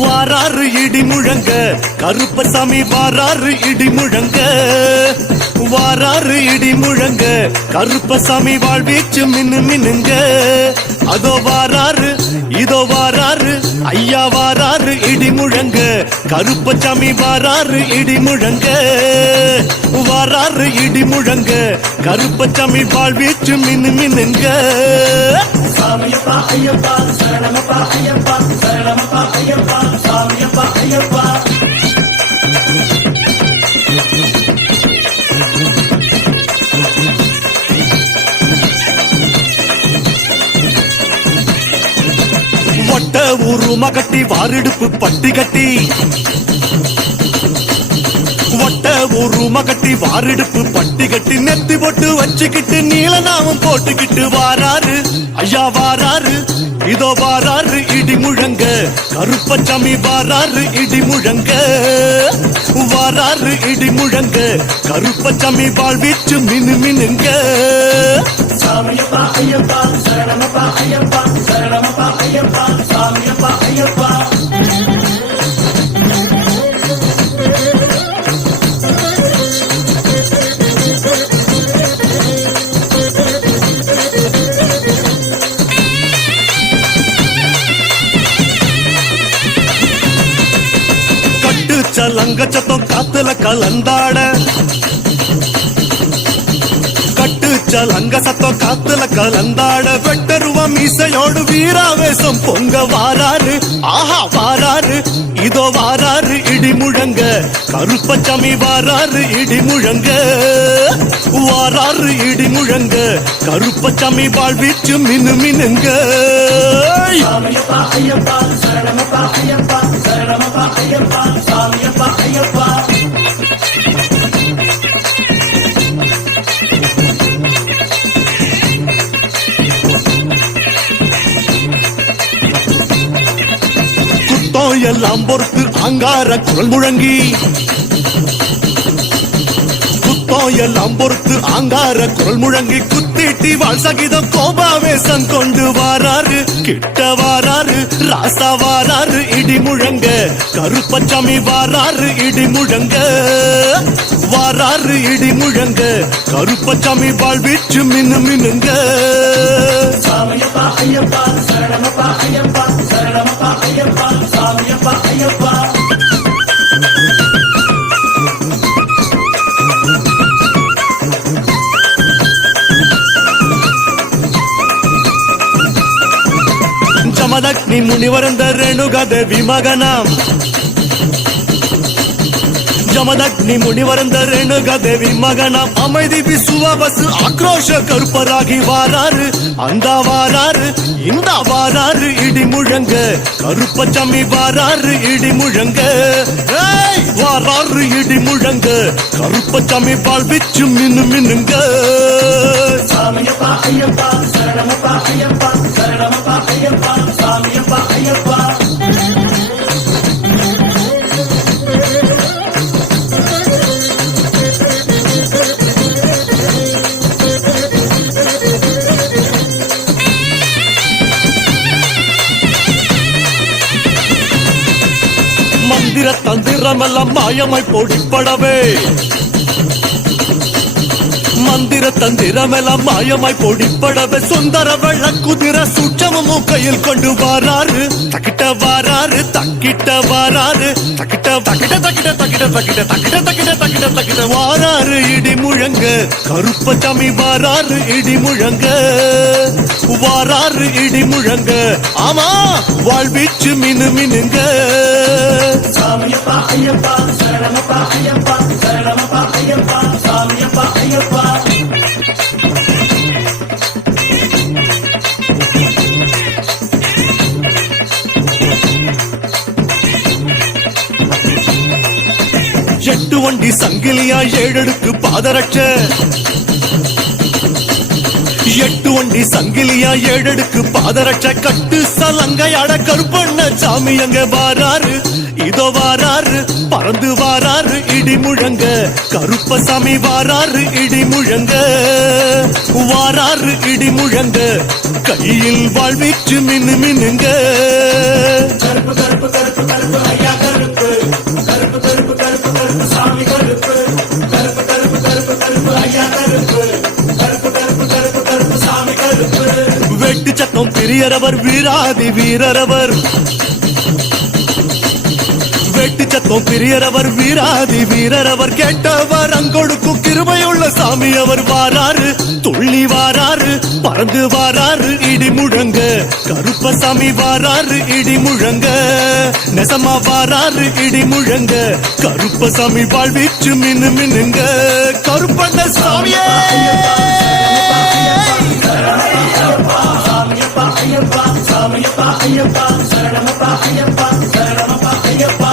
வாராறு இடி முழங்க கருப்பசாமி வாராறு இடி முழங்க வாராறு இடி முழங்க கருப்பசாமி வாழ்வீச்சு மின்னு மின்னுங்க அதோ வாராறு இதோ வாராறு ஐயா வாராறு இடி முழங்க கருப்பசாமி வாராறு இடி முழங்க வாராறு இடி முழங்க கருப்பசாமி வாழ்வீச்சு மின்னு மின்னுங்க சாமியப்பா ஐயப்பா சரணமப்பா ஐயப்பா சரணமப்பா ஐயப்பா சாமியப்பா ஐயப்பா வட்ட உருமா கட்டி வாரிடுப்பு பட்டி கட்டி வட்ட உருமா கட்டி வாரிடுப்பு பட்டி கட்டி நெத்தி போட்டு வச்சுக்கிட்டு நீலநாமம் போட்டுக்கிட்டு வாராரு ஐயா வாராரு இதோ வாராரு இடி முழங்க கருப்பசாமி வாராரு இடி முழங்க வாராரு இடி முழங்க கருப்பசாமி வாழ்வீச்சு மினு மினுங்க சாமியப்பா ஐயப்பா சரணமப்பா ஐயப்பா சரணமப்பா ஐயப்பா சாமியப்பா ஐயப்பா லங்க சத்தம் காத்துல கலந்தாட கட்டுச்ச லங்க சத்தம் காத்துல கலந்தாட வெட்டருவா மீசையோடு வீராவேசம் பொங்க வாராரு ஆஹா வாராரு இதோ வாராரு இடி முழங்க கருப்பசாமி வாராரு இடி முழங்க வாராரு இடி முழங்க கருப்பசாமி வாழ்வீச்சு மினு மினுங்க சாமியப்பா ஐயப்பா சரணமப்பா ஐயப்பா சரணமப்பா ஐயப்பா சாமியப்பா ஐயப்பா குத்தம் எல்லாம் பொறுத்து அங்கார குரல் முழங்கி குத்தம் எல்லாம் பொறுத்து அங்கார குரல் முழங்கி குத்திட்டி வாழ் சகிதம் கோபாவேசம் கொண்டு வாராரு கிட்ட வாராரு ராசா வாராரு இடி முழங்க கருப்பசாமி வாராரு இடி முழங்க வாராரு இடி முழங்க கருப்பசாமி வாழ்வீச்சு மினு மினுங்க சாமியப்பா ஐயப்பா சரணமப்பா ஐயப்பா சரணமப்பா ஐயப்பா சாமியப்பா ஐயப்பா ஜமதக்னி முனிவரந்த ரேணுகாದೇವಿ மகனாம் ஜமதக்னி முனிவரந்த ரேணுகாದೇವಿ மகனாம் அமைதி விசுவாபசு ஆக்ரோஷ கருப்பராகி வாராரு அந்த வாராரு இந்த வாராரு இடி முழங்க கருப்பசாமி வாராரு இடி முழங்க வாராரு இடி முழங்க கருப்பசாமி வாழ்வீச்சு மினு மினுங்க சாமியப்பா ஐயப்பா சரணமப்பா ஐயப்பா சரணமப்பா ஐயப்பா சாமியப்பா ஐயப்பா மந்திர தந்திரமெல்லாம் மாயமாய் பொடிப்படவே மந்திர தந்திரமெல்லாம் மாயமாய் பொடிப்படவே சுந்தர வெள்ள குதிர சூட்சமும் கையில் கொண்டு வாராரு தக்கிட்ட வாராரு தக்கிட்ட வாராரு தக்கிட்ட தக்கிட்ட தக்கிட்ட தக்கிட்ட தக்கிட்ட தக்கிட்ட தக்கிட்ட தக்கிட்ட தக்கிட்ட வாராரு இடி முழங்க கருப்பசாமி வாராரு இடி முழங்க வாராரு இடி முழங்க ஆமா வாழ்வீச்சு மினு மினுங்க சாமியப்பா ஐயப்பா சரணமப்பா ஐயப்பா சரணமப்பா ஐயப்பா சாமியப்பா ஐயப்பா எட்டு வண்டி சங்கிலியா ஏழடுக்கு பாதரட்ச எட்டு வண்டி சங்கிலியா ஏழடுக்கு பாதரட்ச கட்டு சலங்கையாட கருப்பண்ண சாமி அங்க வாராரு இதோ வாராரு பறந்து வாராரு இடி முழங்க கருப்பசாமி வாராரு இடி முழங்க வாராரு இடி முழங்க கையில் வாழ்வீச்சு மின்னு மின்னுங்க கருப்பு கருப்பு கருப்பு கருப்பு ஐயா கருப்பு கருப்பு கருப்பு கருப்பு கருப்பு சாமி கருப்பு கருப்பு கருப்பு கருப்பு கருப்பு ஐயா கருப்பு கருப்பு கருப்பு கருப்பு கருப்பு சாமி கருப்பு வெட்டு சத்தம் பெரியரவர் வீராதி வீரரவர் வெட்டு சத்தம் பெரியரவர் வீராதி வீரரவர் கேட்டவர் அங்கொடுக்கும் கிருபையுள்ள சாமி அவர் வாராரு துள்ளி வாராரு பறந்து வாராரு இடி முழங்க கருப்பசாமி வாராரு இடி முழங்க நெசமா வாராரு இடி முழங்க கருப்பசாமி வாழ்வீச்சு மின்னு மின்னுங்க கருப்பண்ண சாமியே சாமியப்பா ஐயப்பா சாமியப்பா ஐயப்பா சரணமப்பா ஐயப்பா சரணமப்பா ஐயப்பா